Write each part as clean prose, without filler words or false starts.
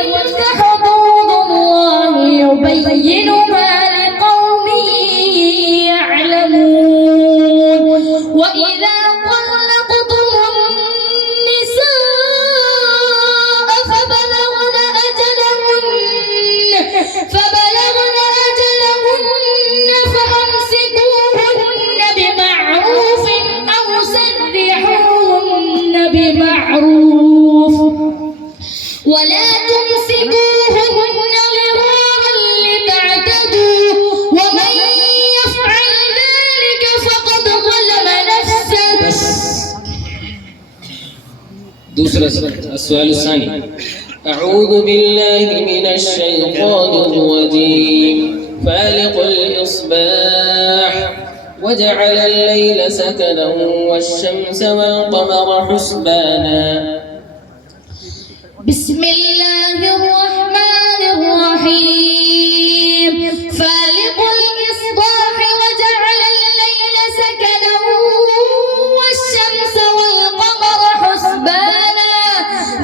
وتلك حدود الله يبينها لقوم يعلمون وإذا طلقتم النساء فبلغن أجلهن فأمسكوهن بمعروف أو سرحوهن بمعروف ولا تمسكوهن ضرارا لتعتدوا ومن يفعل ذلك فقد ظلم نفسه. दूसरा السؤال الثاني أعوذ بالله من الشيطان الرجيم فالق الإصباح وجعل الليل سكنا والشمس والقمر حسبانا. بسم الله الرحمن الرحيم فالق الإصباح وجعل الليل سكنا والشمس والقمر حسبانا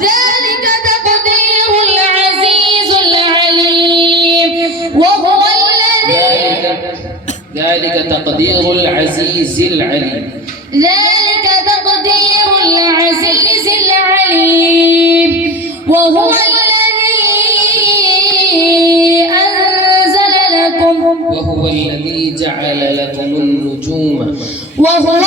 ذلك تقدير العزيز العليم وهو ذلك تقدير العزيز العليم. ذلك تقدير العزيز العليم وهو الذي جعل لكم النجوم وهو